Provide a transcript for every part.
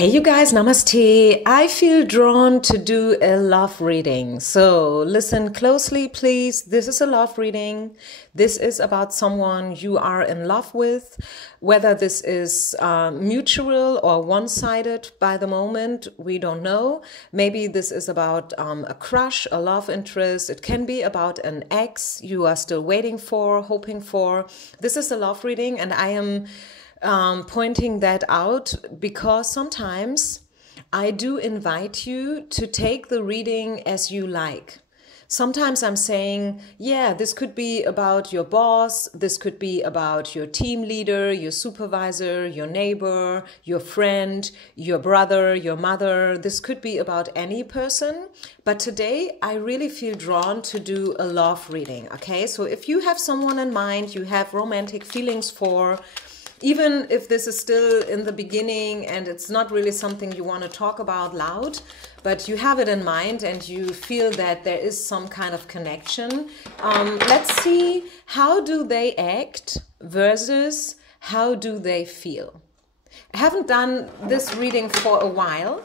Hey you guys, namaste. I feel drawn to do a love reading. So listen closely, please. This is a love reading. This is about someone you are in love with, whether this is mutual or one-sided by the moment, we don't know. Maybe this is about a crush, a love interest. It can be about an ex you are still waiting for, hoping for. This is a love reading, and I am pointing that out because sometimes I do invite you to take the reading as you like. Sometimes I'm saying, yeah, this could be about your boss, this could be about your team leader, your supervisor, your neighbor, your friend, your brother, your mother. This could be about any person. But today I really feel drawn to do a love reading, okay? So if you have someone in mind, you have romantic feelings for, even if this is still in the beginning and it's not really something you want to talk about loud, but you have it in mind and you feel that there is some kind of connection, let's see how do they act versus how do they feel. I haven't done this reading for a while,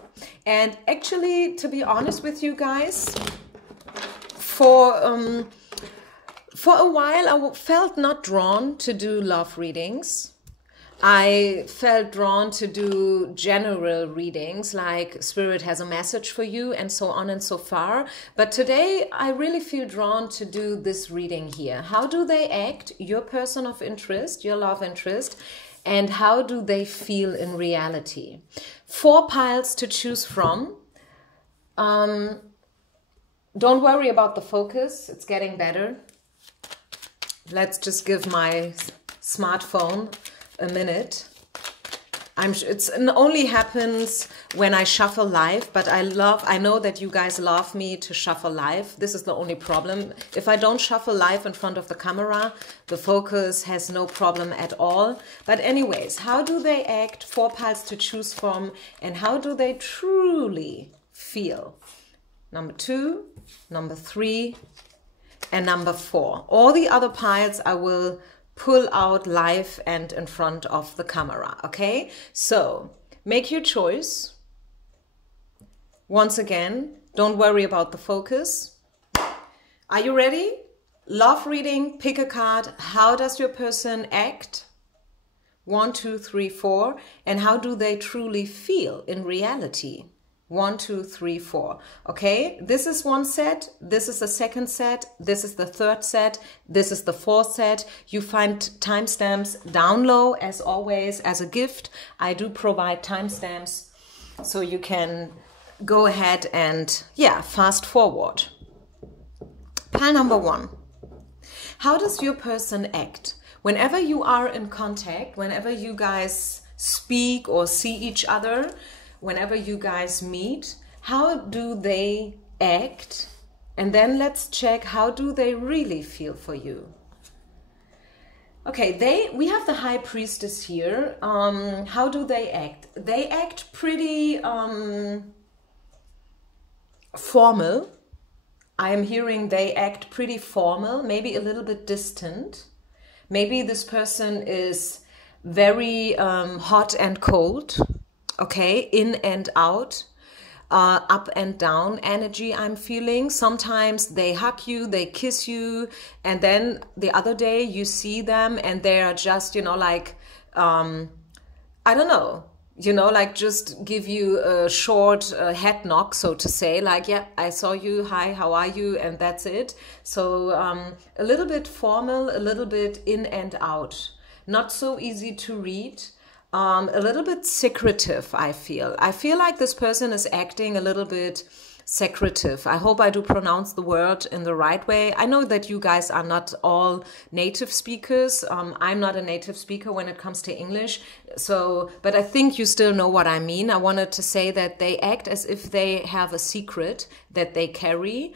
and actually, to be honest with you guys, for a while I felt not drawn to do love readings. I felt drawn to do general readings like Spirit has a message for you and so on and so far. But today I really feel drawn to do this reading here. How do they act, your person of interest, your love interest, and how do they feel in reality? 4 piles to choose from. Don't worry about the focus, it's getting better. Let's just give my smartphone a minute. It only happens when I shuffle live, but I know that you guys love me to shuffle live. This is the only problem. If I don't shuffle live in front of the camera, the focus has no problem at all. But anyways, how do they act? 4 piles to choose from, and how do they truly feel? Number 2, number 3, and number 4. All the other piles I will pull out live and in front of the camera, okay? So make your choice. Once again, don't worry about the focus. Are you ready? Love reading, pick a card. How does your person act? 1, 2, 3, 4. And how do they truly feel in reality? 1, 2, 3, 4. Okay, this is one set. This is the second set. This is the third set. This is the fourth set. You find timestamps down low, as always, as a gift. I do provide timestamps so you can go ahead and, yeah, fast forward. Pile number 1. How does your person act? Whenever you are in contact, whenever you guys speak or see each other, whenever you guys meet, how do they act? And then let's check, how do they really feel for you? Okay, we have the High Priestess here. How do they act? They act pretty formal. I am hearing they act pretty formal, maybe a little bit distant. Maybe this person is very hot and cold. Okay, in and out, up and down energy I'm feeling. Sometimes they hug you, they kiss you, and then the other day you see them and they are just, like, I don't know, like just give you a short head knock, so to say, like, yeah, I saw you, hi, how are you, and that's it. So a little bit formal, a little bit in and out. Not so easy to read. A little bit secretive, I feel. I feel like this person is acting a little bit secretive. I hope I do pronounce the word in the right way. I know that you guys are not all native speakers. I'm not a native speaker when it comes to English. But I think you still know what I mean. I wanted to say that they act as if they have a secret that they carry.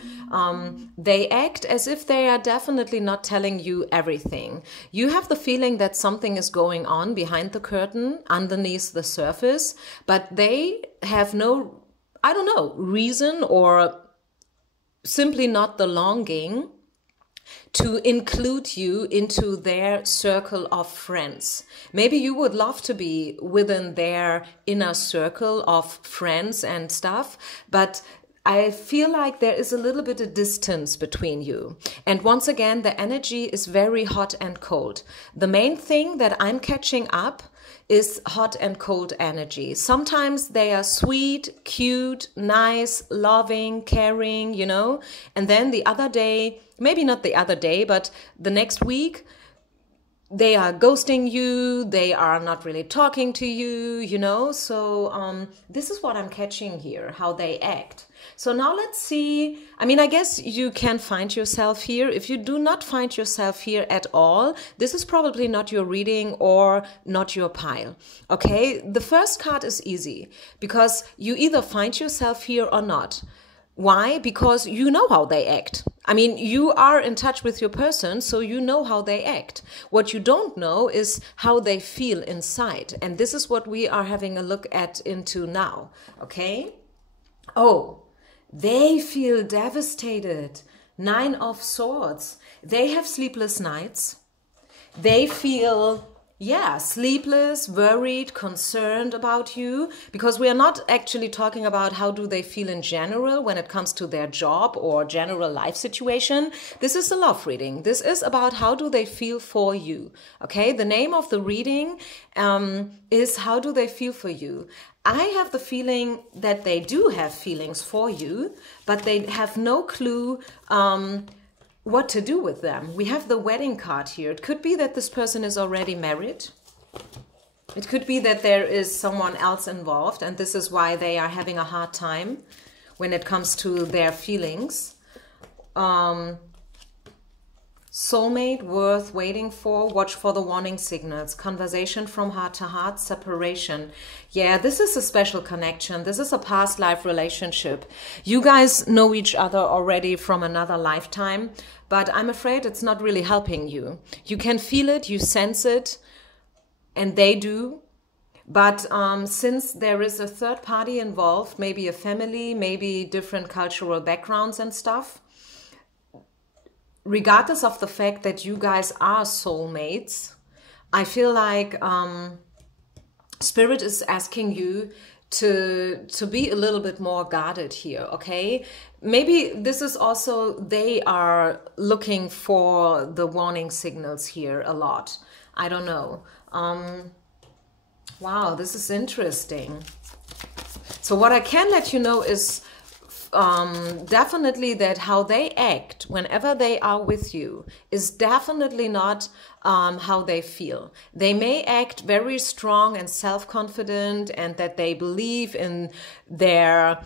They act as if they are definitely not telling you everything. You have the feeling that something is going on behind the curtain, underneath the surface, but they have no, I don't know, reason or simply not the longing to include you into their circle of friends. Maybe you would love to be within their inner circle of friends and stuff, but I feel like there is a little bit of distance between you. And once again, the energy is very hot and cold. The main thing that I'm catching up is hot and cold energy. Sometimes they are sweet, cute, nice, loving, caring, you know. And then the other day, maybe not the other day, but the next week, they are ghosting you, they are not really talking to you, you know. So this is what I'm catching here, how they act. So now let's see. I mean, I guess you can find yourself here. If you do not find yourself here at all, this is probably not your reading or not your pile. Okay, the first card is easy because you either find yourself here or not. Why? Because you know how they act. I mean, you are in touch with your person, so you know how they act. What you don't know is how they feel inside. And this is what we are having a look at into now. Okay? Oh, they feel devastated. 9 of Swords. They have sleepless nights. They feel, yeah, sleepless, worried, concerned about you, because we are not actually talking about how do they feel in general when it comes to their job or general life situation. This is a love reading. This is about how do they feel for you. Okay, the name of the reading is How Do They Feel for You? I have the feeling that they do have feelings for you, but they have no clue what to do with them. We have the wedding card here. It could be that this person is already married. It could be that there is someone else involved, and this is why they are having a hard time when it comes to their feelings. Soulmate worth waiting for. Watch for the warning signals. Conversation from heart to heart. Separation. Yeah, this is a special connection. This is a past life relationship. You guys know each other already from another lifetime, but I'm afraid it's not really helping you. You can feel it, you sense it, and they do. But since there is a third party involved, maybe a family, maybe different cultural backgrounds and stuff, regardless of the fact that you guys are soulmates, I feel like Spirit is asking you to be a little bit more guarded here, okay? Maybe this is also, they are looking for the warning signals here a lot. I don't know. Wow, this is interesting. So what I can let you know is definitely that how they act whenever they are with you is definitely not how they feel. They may act very strong and self-confident, and that they believe in their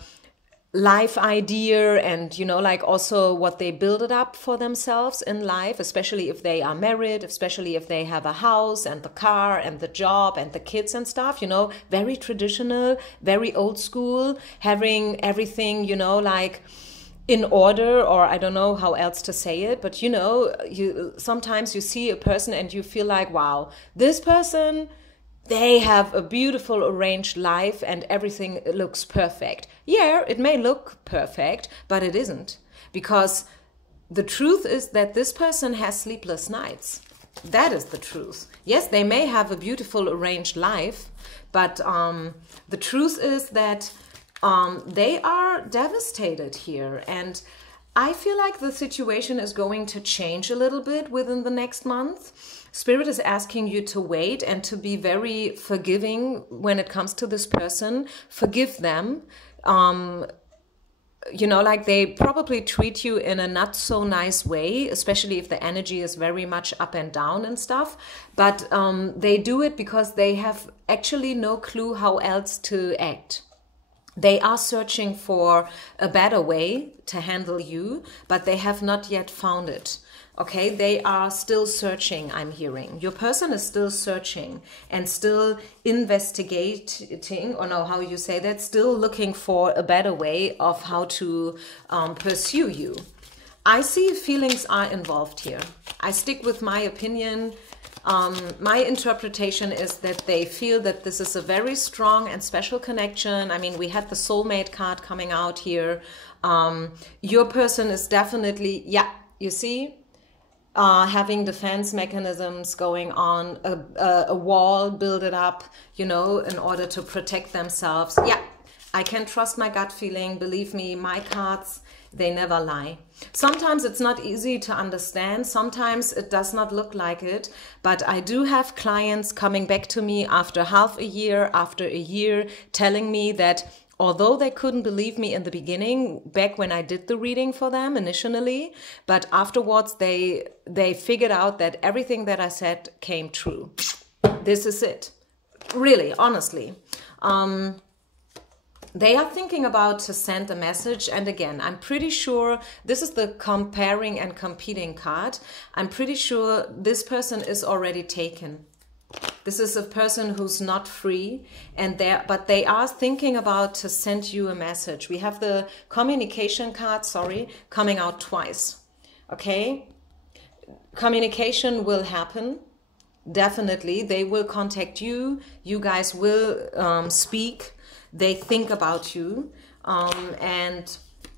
life idea and, you know, like also what they build it up for themselves in life, especially if they are married, especially if they have a house and the car and the job and the kids and stuff, you know, very traditional, very old school, having everything, you know, like in order, or I don't know how else to say it, but you know, sometimes you see a person and you feel like, wow, this person, they have a beautiful arranged life and everything looks perfect. Yeah, it may look perfect, but it isn't. Because the truth is that this person has sleepless nights. That is the truth. Yes, they may have a beautiful arranged life, but the truth is that they are devastated here. And I feel like the situation is going to change a little bit within the next month. Spirit is asking you to wait and to be very forgiving when it comes to this person. Forgive them. You know, like they probably treat you in a not so nice way, especially if the energy is very much up and down and stuff. But they do it because they have actually no clue how else to act. They are searching for a better way to handle you, but they have not yet found it. Okay, they are still searching, I'm hearing. Your person is still searching and still investigating, or no, how you say that, still looking for a better way of how to pursue you. I see feelings are involved here. I stick with my opinion. My interpretation is that they feel that this is a very strong and special connection. I mean, we had the soulmate card coming out here. Your person is definitely, yeah, you see, having defense mechanisms going on, a wall build it up, you know, in order to protect themselves. Yeah, I can trust my gut feeling. Believe me, my cards, they never lie. Sometimes it's not easy to understand. Sometimes it does not look like it. But I do have clients coming back to me after half a year, after a year, telling me that although they couldn't believe me in the beginning, back when I did the reading for them initially, but afterwards they figured out that everything that I said came true. This is it. Really, honestly. They are thinking about to send a message. And again, I'm pretty sure this is the comparing and competing card. I'm pretty sure this person is already taken. This is a person who's not free, and but they are thinking about to send you a message. We have the communication card, sorry, coming out twice. Okay? Communication will happen. Definitely. They will contact you. You guys will speak. They think about you. And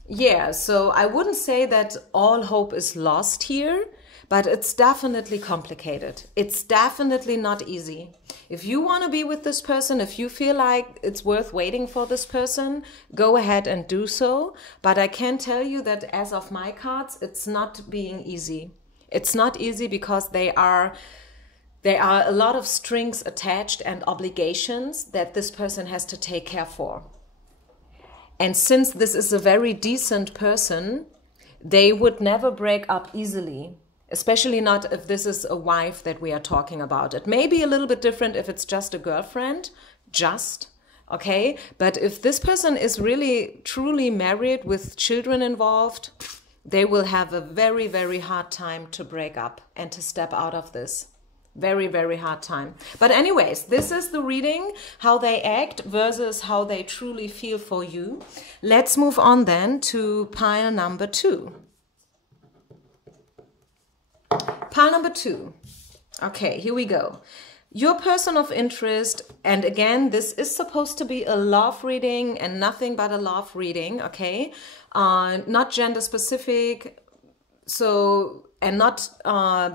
yeah, so I wouldn't say that all hope is lost here. But it's definitely complicated. It's definitely not easy. If you want to be with this person, if you feel like it's worth waiting for this person, go ahead and do so. But I can tell you that as of my cards, it's not being easy. It's not easy because there are a lot of strings attached and obligations that this person has to take care for. And since this is a very decent person, they would never break up easily. Especially not if this is a wife that we are talking about. It may be a little bit different if it's just a girlfriend, okay? But if this person is really truly married with children involved, they will have a very, very hard time to break up and to step out of this. Very, very hard time. But anyways, this is the reading, how they act versus how they truly feel for you. Let's move on then to pile number 2. Pile number 2. Okay, here we go. Your person of interest, and again, this is supposed to be a love reading and nothing but a love reading, okay? Not gender specific, so, and not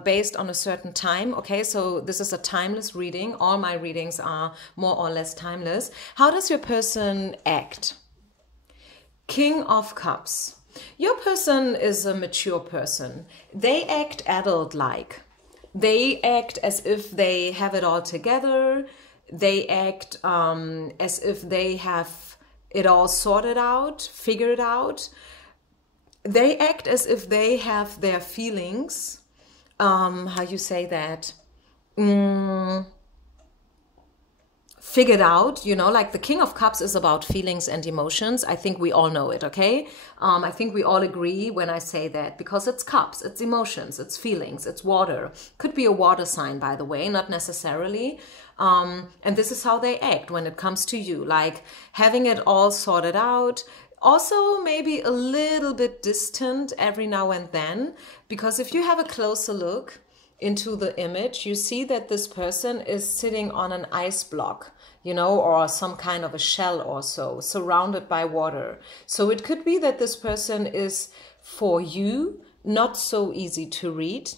based on a certain time, okay? So this is a timeless reading. All my readings are more or less timeless. How does your person act? King of Cups. Your person is a mature person. They act adult-like. They act as if they have it all together. They act as if they have it all sorted out, figured out. They act as if they have their feelings. How you say that? Figured out, you know, like the King of Cups is about feelings and emotions. I think we all know it, okay? I think we all agree when I say that, because it's cups, it's emotions, it's feelings, it's water. Could be a water sign, by the way, not necessarily. And this is how they act when it comes to you, like having it all sorted out. Also, maybe a little bit distant every now and then, because if you have a closer look into the image, you see that this person is sitting on an ice block, you know, or some kind of a shell or so, surrounded by water. So it could be that this person is, for you, not so easy to read,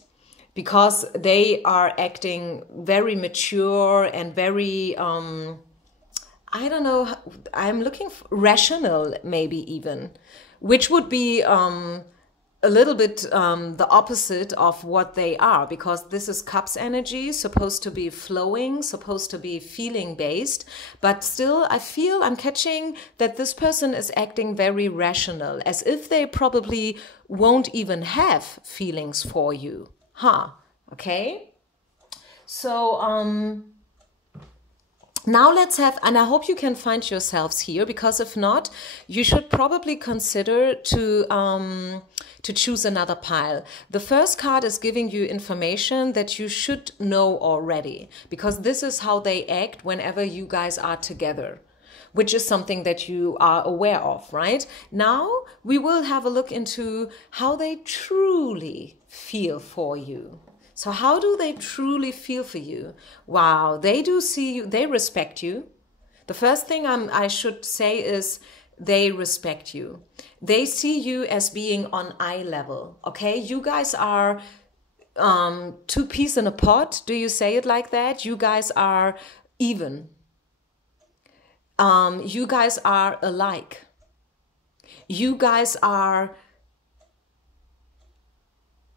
because they are acting very mature and very, I don't know, I'm looking for rational, maybe even, which would be a little bit the opposite of what they are, because this is Cups energy, supposed to be flowing, supposed to be feeling based, but still I feel I'm catching that this person is acting very rational, as if they probably won't even have feelings for you. Okay? So, now let's have, and I hope you can find yourselves here, because if not, you should probably consider to choose another pile. The first card is giving you information that you should know already, because this is how they act whenever you guys are together, which is something that you are aware of, right? Now we will have a look into how they truly feel for you. So how do they truly feel for you? Wow, they do see you, they respect you. The first thing I should say is they respect you. They see you as being on eye level, okay? You guys are two peas in a pot. Do you say it like that? You guys are even. You guys are alike. You guys are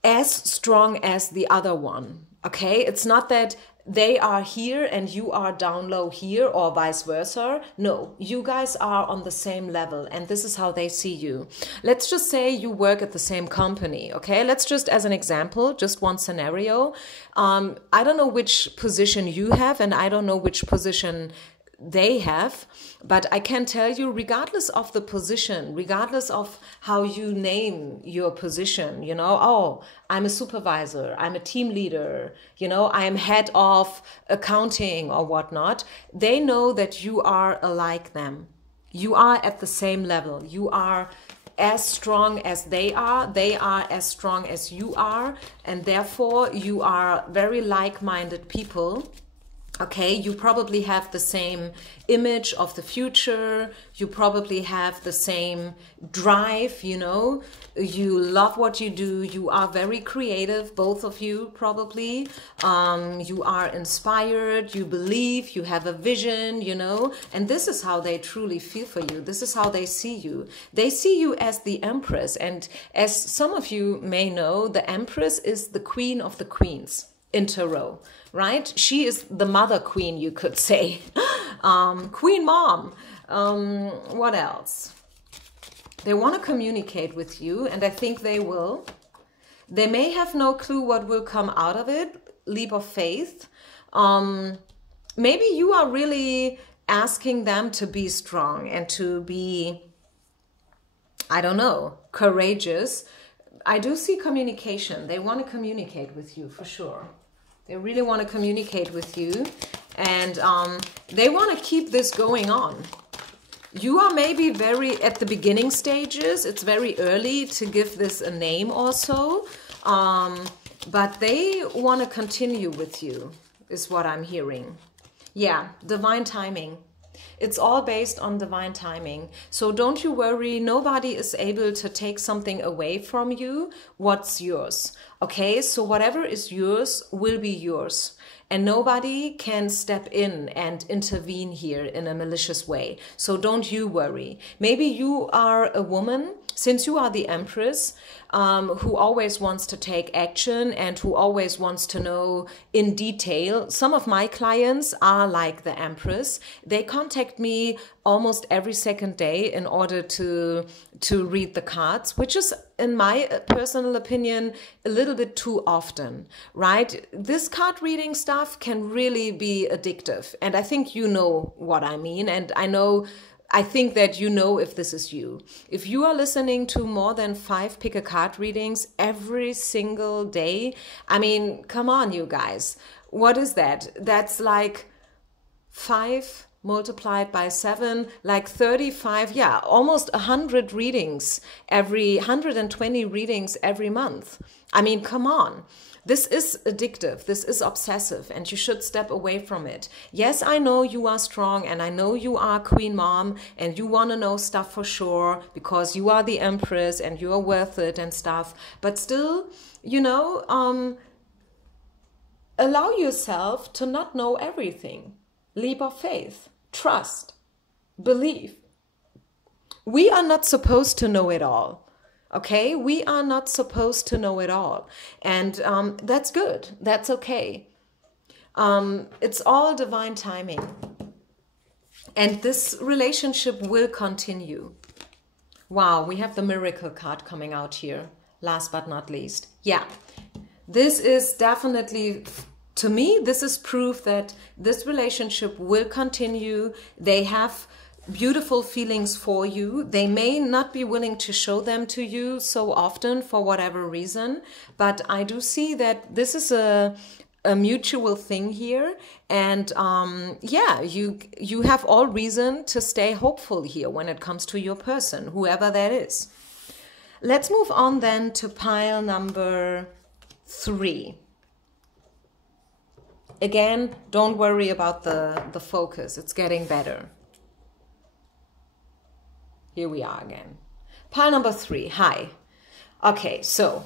as strong as the other one. Okay, it's not that they are here and you are down low here or vice versa. No, you guys are on the same level and this is how they see you. Let's just say you work at the same company. Okay, let's just, as an example, just one scenario. I don't know which position you have and I don't know which position they have, but I can tell you, regardless of the position, regardless of how you name your position, you know, oh, I'm a supervisor, I'm a team leader, you know, I'm head of accounting or whatnot, they know that you are alike them. You are at the same level. You are as strong as they are as strong as you are, and therefore you are very like-minded people. Okay, you probably have the same image of the future. You probably have the same drive, you know. You love what you do. You are very creative, both of you probably. You are inspired. You believe. You have a vision, you know. And this is how they truly feel for you. This is how they see you. They see you as the Empress. And as some of you may know, the Empress is the queen of the queens in tarot. Right? She is the mother queen, you could say. Queen mom. What else? They want to communicate with you, and I think they will. They may have no clue what will come out of it. Leap of faith. Maybe you are really asking them to be strong and to be, I don't know, courageous. I do see communication. They want to communicate with you for sure. They really want to communicate with you, and they want to keep this going on. You are maybe very at the beginning stages. It's very early to give this a name also, but they want to continue with you, is what I'm hearing. Yeah, divine timing. It's all based on divine timing. So don't you worry. Nobody is able to take something away from you. What's yours? Okay, so whatever is yours will be yours. And nobody can step in and intervene here in a malicious way. So don't you worry. Maybe you are a woman, since you are the Empress, who always wants to take action and who always wants to know in detail. Some of my clients are like the Empress. They contact me almost every second day in order to read the cards, which is, in my personal opinion, a little bit too often, right? This card reading stuff can really be addictive. And I think you know what I mean. And I think that you know if this is you. If you are listening to more than 5 pick a card readings every single day, I mean, come on, you guys. What is that? That's like 5 multiplied by 7, like 35, yeah, almost 100 readings, 120 readings every month. I mean, come on. This is addictive. This is obsessive, and you should step away from it. Yes, I know you are strong, and I know you are Queen Mom, and you want to know stuff for sure because you are the Empress and you are worth it and stuff. But still, you know, allow yourself to not know everything. Leap of faith, trust, believe. We are not supposed to know it all. Okay, we are not supposed to know it all. And that's good. That's okay. It's all divine timing. And this relationship will continue. Wow, we have the miracle card coming out here. Last but not least. Yeah, this is definitely, to me, this is proof that this relationship will continue. They have beautiful feelings for you. They may not be willing to show them to you so often for whatever reason, but I do see that this is a mutual thing here. And yeah, you have all reason to stay hopeful here when it comes to your person, whoever that is. Let's move on then to pile number 3. Again, don't worry about the focus. It's getting better. Here we are again. Pile number 3. Hi. Okay, so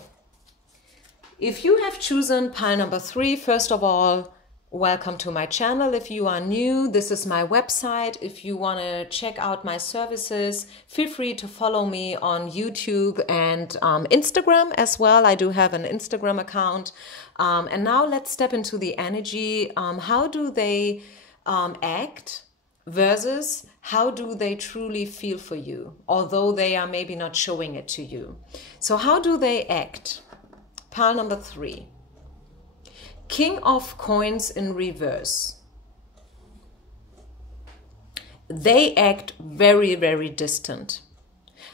If you have chosen pile number 3, first of all, welcome to my channel. If you are new, this is my website. If you want to check out my services, feel free to follow me on YouTube and Instagram as well. I do have an Instagram account. And now let's step into the energy. How do they act versus how do they truly feel for you, although they are maybe not showing it to you. So how do they act? Pile number 3. King of Coins in reverse. They act very, very distant.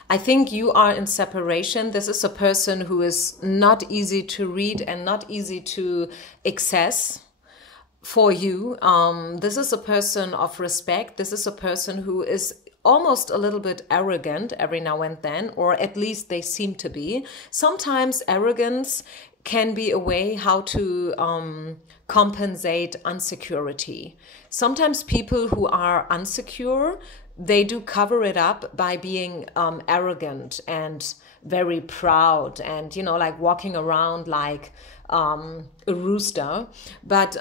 I think you are in separation. This is a person who is not easy to read and not easy to access for you. This is a person of respect. This is a person who is almost a little bit arrogant every now and then, or at least they seem to be. Sometimes arrogance can be a way how to compensate insecurity. Sometimes people who are insecure, they do cover it up by being arrogant and very proud and, you know, like walking around like a rooster. But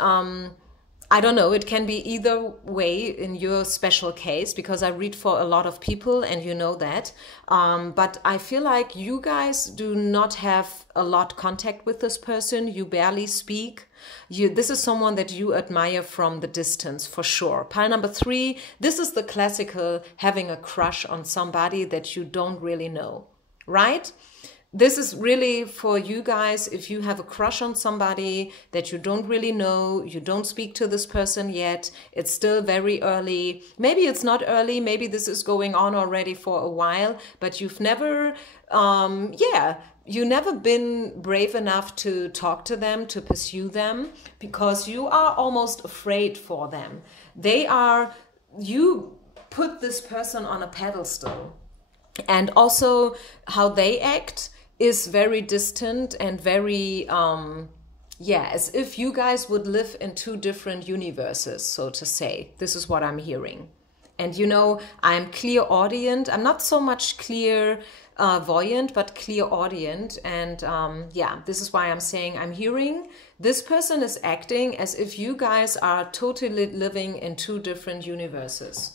I don't know, it can be either way in your special case, because I read for a lot of people and you know that. But I feel like you guys do not have a lot contact with this person. You barely speak. This is someone that you admire from the distance for sure. Pile number 3, this is the classical having a crush on somebody that you don't really know, right? This is really for you guys. If you have a crush on somebody that you don't really know, you don't speak to this person yet, it's still very early. Maybe it's not early, maybe this is going on already for a while, but you've never, you never been brave enough to talk to them, to pursue them, because you are almost afraid for them. You put this person on a pedestal. And also how they act is very distant and very, as if you guys would live in 2 different universes, so to say. This is what I'm hearing. And you know, I'm clairaudient. I'm not so much clairvoyant, but clairaudient. And this is why I'm saying I'm hearing this person is acting as if you guys are totally living in 2 different universes.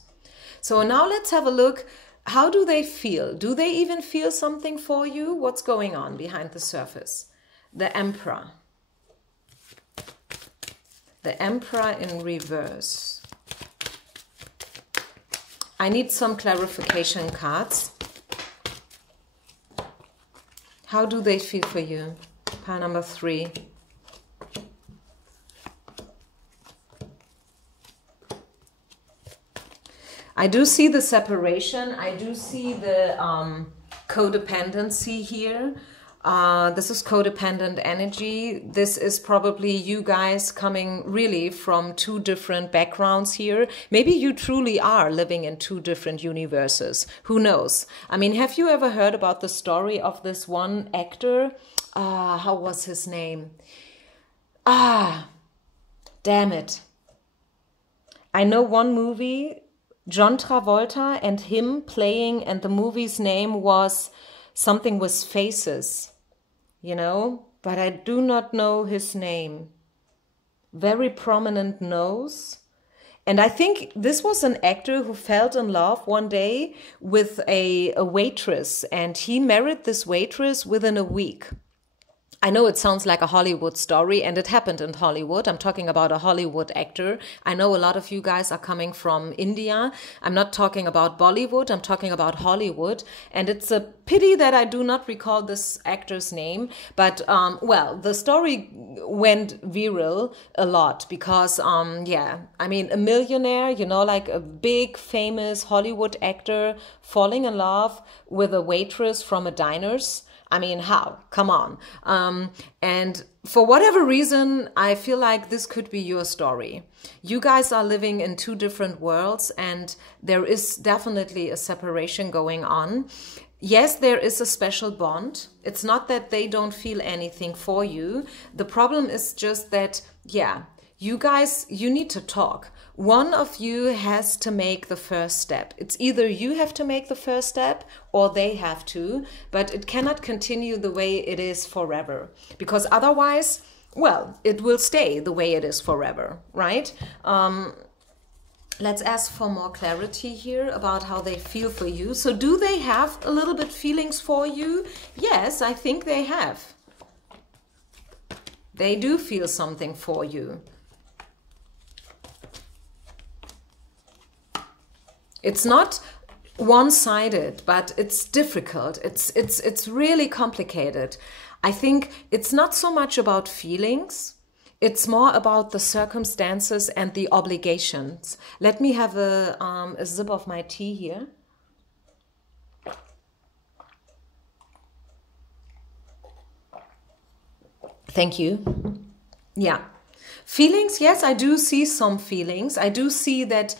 So now let's have a look. How do they feel? Do they even feel something for you? What's going on behind the surface? The Emperor. The Emperor in reverse. I need some clarification cards. How do they feel for you? Pile number 3. I do see the separation. I do see the codependency here. This is codependent energy. This is probably you guys coming really from 2 different backgrounds here. Maybe you truly are living in 2 different universes. Who knows? I mean, have you ever heard about the story of this one actor? How was his name? Damn it. I know one movie, John Travolta and him playing, and the movie's name was something with faces, you know, but I do not know his name. Very prominent nose. And I think this was an actor who fell in love one day with a waitress, and he married this waitress within a week. I know it sounds like a Hollywood story, and it happened in Hollywood. I'm talking about a Hollywood actor. I know a lot of you guys are coming from India. I'm not talking about Bollywood. I'm talking about Hollywood. And it's a pity that I do not recall this actor's name. But, the story went viral a lot because, I mean, a millionaire, you know, like a big, famous Hollywood actor falling in love with a waitress from a diner's. I mean, how? Come on. And for whatever reason, I feel like this could be your story. You guys are living in 2 different worlds, and there is definitely a separation going on. Yes, there is a special bond. It's not that they don't feel anything for you. The problem is just that, you guys, you need to talk. one of you has to make the first step. It's either you have to make the first step or they have to, but it cannot continue the way it is forever, because otherwise, well, it will stay the way it is forever, right? Let's ask for more clarity here about how they feel for you. So do they have a little bit feelings for you? Yes, I think they have. They do feel something for you. It's not one-sided, but it's difficult. It's really complicated. I think it's not so much about feelings. It's more about the circumstances and the obligations. Let me have a sip of my tea here. Thank you. Yeah. Feelings, yes, I do see some feelings. I do see that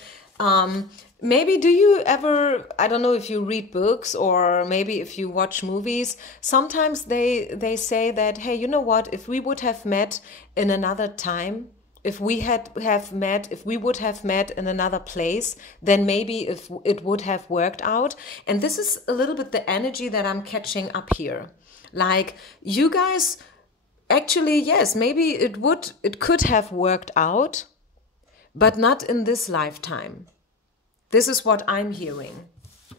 maybe do you ever, I don't know if you read books or maybe if you watch movies, sometimes they say that, hey, you know what, if we would have met in another time, if we would have met in another place, then maybe if it would have worked out. And this is a little bit the energy that I'm catching up here. Like, you guys, actually, yes, maybe it could have worked out, but not in this lifetime. This is what I'm hearing.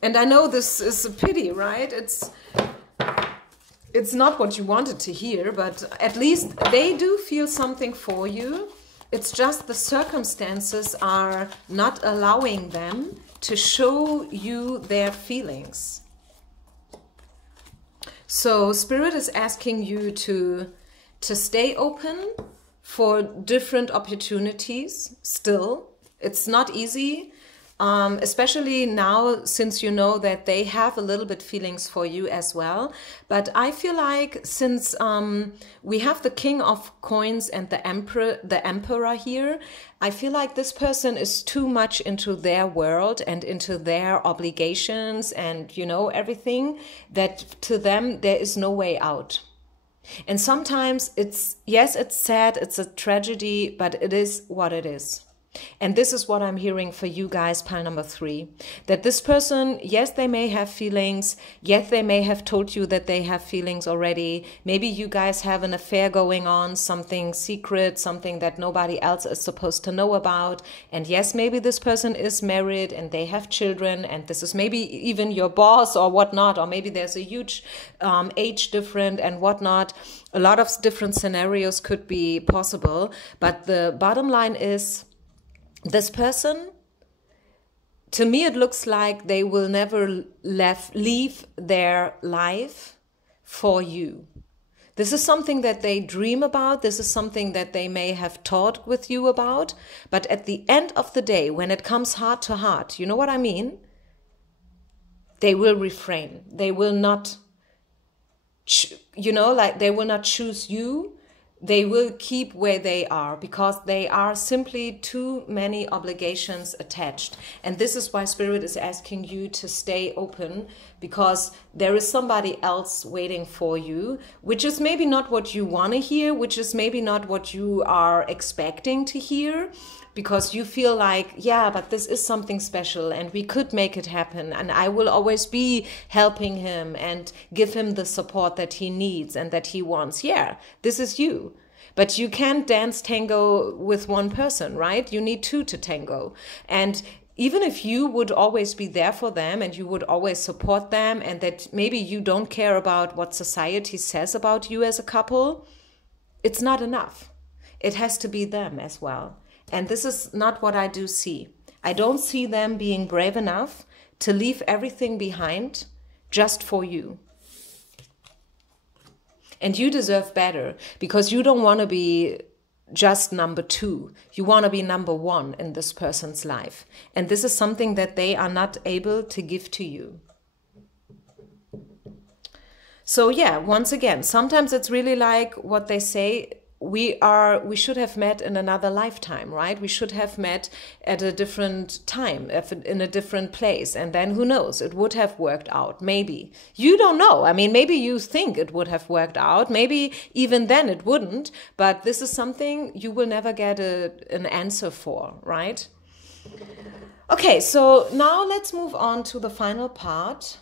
And I know this is a pity, right? It's not what you wanted to hear, but at least they do feel something for you. It's just the circumstances are not allowing them to show you their feelings. So Spirit is asking you to stay open for different opportunities still. It's not easy. Especially now, since you know that they have a little bit feelings for you as well. But I feel like since we have the King of Coins and the Emperor here, I feel like this person is too much into their world and into their obligations and, you know, everything, that to them there is no way out. And sometimes it's sad, it's a tragedy, but it is what it is. And this is what I'm hearing for you guys, pile number 3. That this person, yes, they may have feelings. Yes, they may have told you that they have feelings already. Maybe you guys have an affair going on, something secret, something that nobody else is supposed to know about. And yes, maybe this person is married and they have children. And this is maybe even your boss or whatnot. Or maybe there's a huge age difference and whatnot. A lot of different scenarios could be possible. But the bottom line is, this person, to me, it looks like they will never leave their life for you. This is something that they dream about. This is something that they may have talked with you about. But at the end of the day, when it comes heart to heart, you know what I mean? They will refrain. They will not, they will not choose you. They will keep where they are because they are simply too many obligations attached. And this is why Spirit is asking you to stay open, because there is somebody else waiting for you, which is maybe not what you want to hear, which is maybe not what you are expecting to hear, because you feel like, yeah, but this is something special and we could make it happen. And I will always be helping him and give him the support that he needs and that he wants. Yeah, this is you. But you can't dance tango with one person, right? You need two to tango. And even if you would always be there for them and you would always support them, and that maybe you don't care about what society says about you as a couple, it's not enough. It has to be them as well. And this is not what I do see. I don't see them being brave enough to leave everything behind just for you. And you deserve better, because you don't want to be just number 2. You want to be number 1 in this person's life. And this is something that they are not able to give to you. So yeah, once again, sometimes it's really like what they say, we should have met in another lifetime, right? We should have met at a different time, in a different place. And then who knows, it would have worked out, maybe. You don't know. I mean, maybe you think it would have worked out. Maybe even then it wouldn't. But this is something you will never get an answer for, right? Okay, so now let's move on to the final part,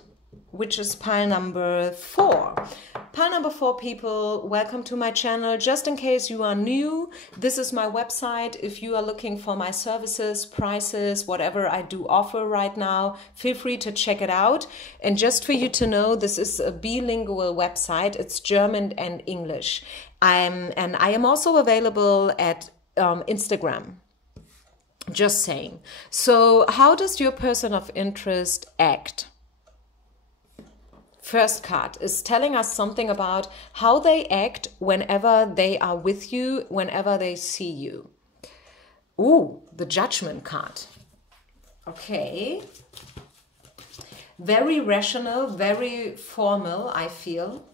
which is pile number 4. Pile number 4, people, welcome to my channel. Just in case you are new, this is my website. If you are looking for my services, prices, whatever I do offer right now, feel free to check it out. And just for you to know, this is a bilingual website. It's German and English. I am also available at Instagram. Just saying. So how does your person of interest act? First card is telling us something about how they act whenever they are with you, whenever they see you. Ooh, the Judgment card. Okay. Very rational, very formal, I feel.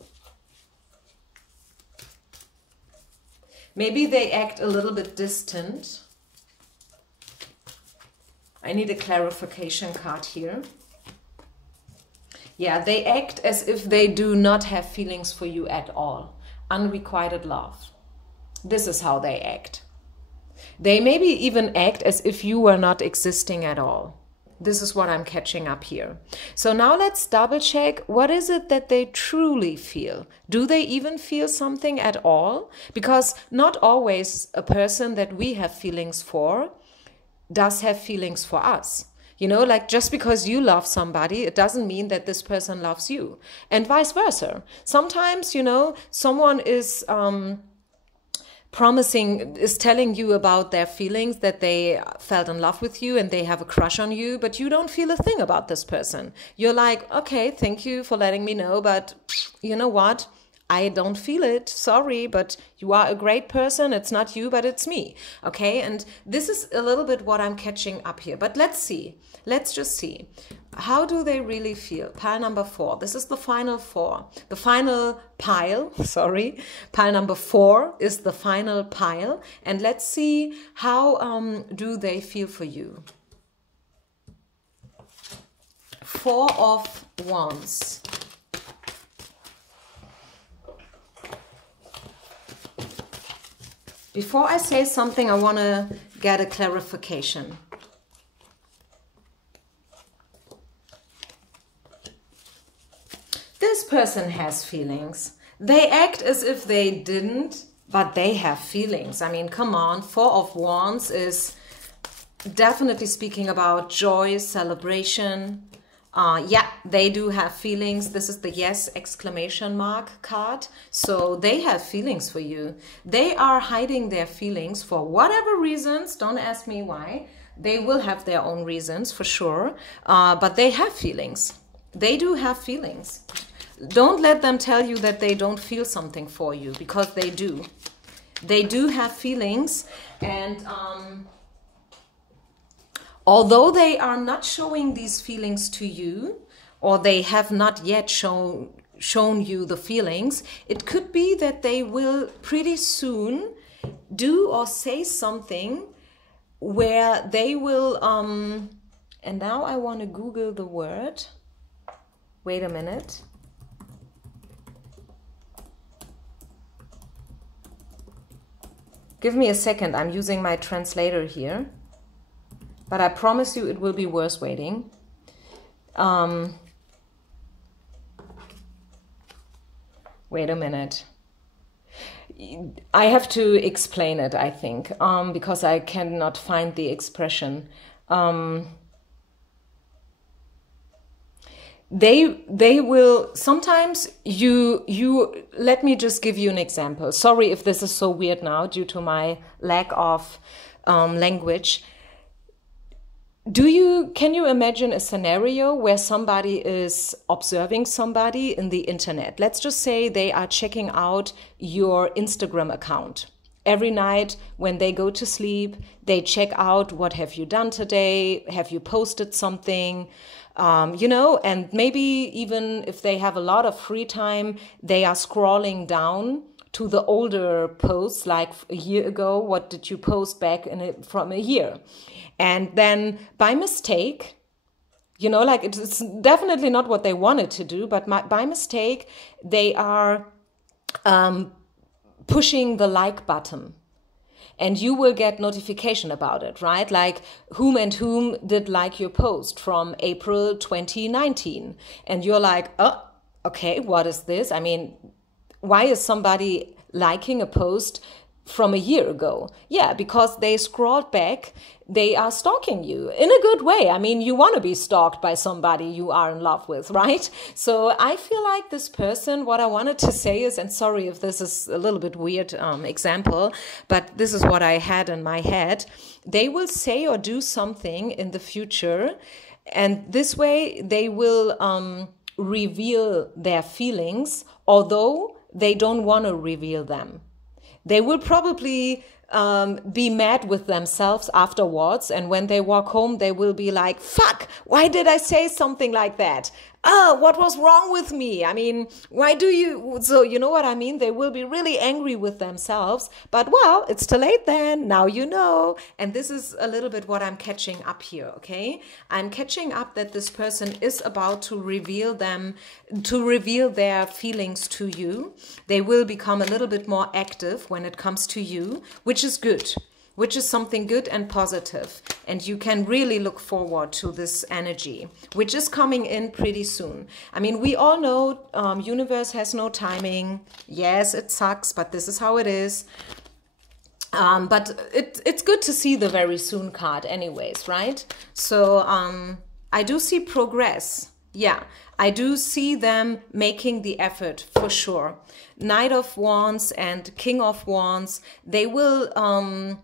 Maybe they act a little bit distant. I need a clarification card here. Yeah, they act as if they do not have feelings for you at all. Unrequited love. This is how they act. They maybe even act as if you were not existing at all. This is what I'm catching up here. So now let's double check. What is it that they truly feel? Do they even feel something at all? Because not always a person that we have feelings for does have feelings for us. You know, like just because you love somebody, it doesn't mean that this person loves you. And vice versa. Sometimes, you know, someone is telling you about their feelings, that they felt in love with you and they have a crush on you, but you don't feel a thing about this person. You're like, okay, thank you for letting me know, but you know what? I don't feel it, sorry, but you are a great person. It's not you, but it's me. Okay, and this is a little bit what I'm catching up here. But let's see. Let's just see. How do they really feel? Pile number 4. This is the final 4. The final pile, sorry. Pile number 4 is the final pile. And let's see how do they feel for you. 4 of Wands. Before I say something, I want to get a clarification. This person has feelings. They act as if they didn't, but they have feelings. I mean, come on. 4 of Wands is definitely speaking about joy, celebration. Yeah, they do have feelings. This is the yes exclamation mark card. So they have feelings for you. They are hiding their feelings for whatever reasons. Don't ask me why. They will have their own reasons for sure. But they have feelings. They do have feelings. Don't let them tell you that they don't feel something for you, because they do. They do have feelings, and although they are not showing these feelings to you, or they have not yet shown you the feelings, it could be that they will pretty soon do or say something where they will, and now I want to Google the word. Wait a minute. Give me a second, I'm using my translator here. But I promise you it will be worth waiting. Wait a minute. I have to explain it, I think, because I cannot find the expression. They will sometimes you let me just give you an example. Sorry if this is so weird now due to my lack of language. Can you imagine a scenario where somebody is observing somebody in the internet? Let's just say they are checking out your Instagram account. Every night when they go to sleep, they check out what have you done today? Have you posted something? You know, and maybe even if they have a lot of free time, they are scrolling down to the older posts, like a year ago, what did you post back from a year? And then by mistake, you know, like it's definitely not what they wanted to do, but by mistake, they are pushing the like button. and you will get notification about it, right? Like whom and whom did like your post from April 2019. And you're like, oh, okay, what is this? I mean, why is somebody liking a post from a year ago? Yeah, because they scrolled back. They are stalking you in a good way. I mean, you want to be stalked by somebody you are in love with, right? So I feel like this person, what I wanted to say is, and sorry if this is a little bit weird example, but this is what I had in my head. They will say or do something in the future, and this way they will reveal their feelings, although they don't want to reveal them. They will probably be mad with themselves afterwards. And when they walk home, they will be like, fuck, why did I say something like that? Oh, what was wrong with me? I mean, why do you? So you know what I mean? They will be really angry with themselves. But well, it's too late then. Now you know. And this is a little bit what I'm catching up here, okay? I'm catching up that this person is about to reveal their feelings to you. They will become a little bit more active when it comes to you, which is good. Which is something good and positive. And you can really look forward to this energy, which is coming in pretty soon. I mean, we all know universe has no timing. Yes, it sucks, but this is how it is. But it's good to see the very soon card anyways, right? So I do see progress. Yeah, I do see them making the effort for sure. Knight of Wands and King of Wands, they will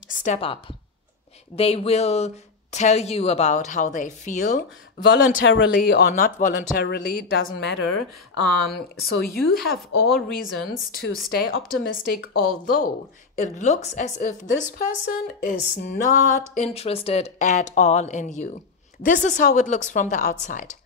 step up. They will tell you about how they feel, voluntarily or not voluntarily, doesn't matter. So you have all reasons to stay optimistic, although it looks as if this person is not interested at all in you. This is how it looks from the outside.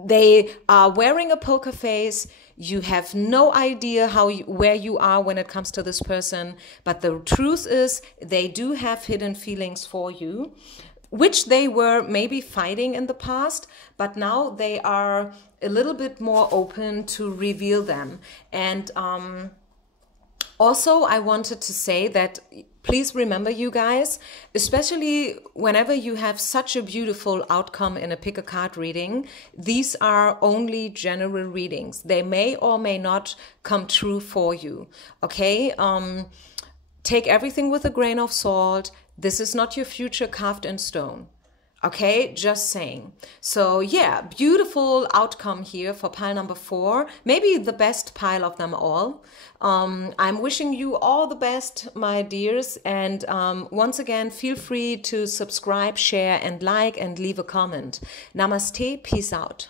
They are wearing a poker face. You have no idea where you are when it comes to this person. But the truth is they do have hidden feelings for you, which they were maybe fighting in the past. But now they are a little bit more open to reveal them. And also, I wanted to say that please remember, you guys, especially whenever you have such a beautiful outcome in a pick a card reading, these are only general readings. They may or may not come true for you, okay? Take everything with a grain of salt. This is not your future carved in stone. Okay, just saying. So yeah, beautiful outcome here for pile number 4. Maybe the best pile of them all. I'm wishing you all the best, my dears. And once again, feel free to subscribe, share, and like, and leave a comment. Namaste, peace out.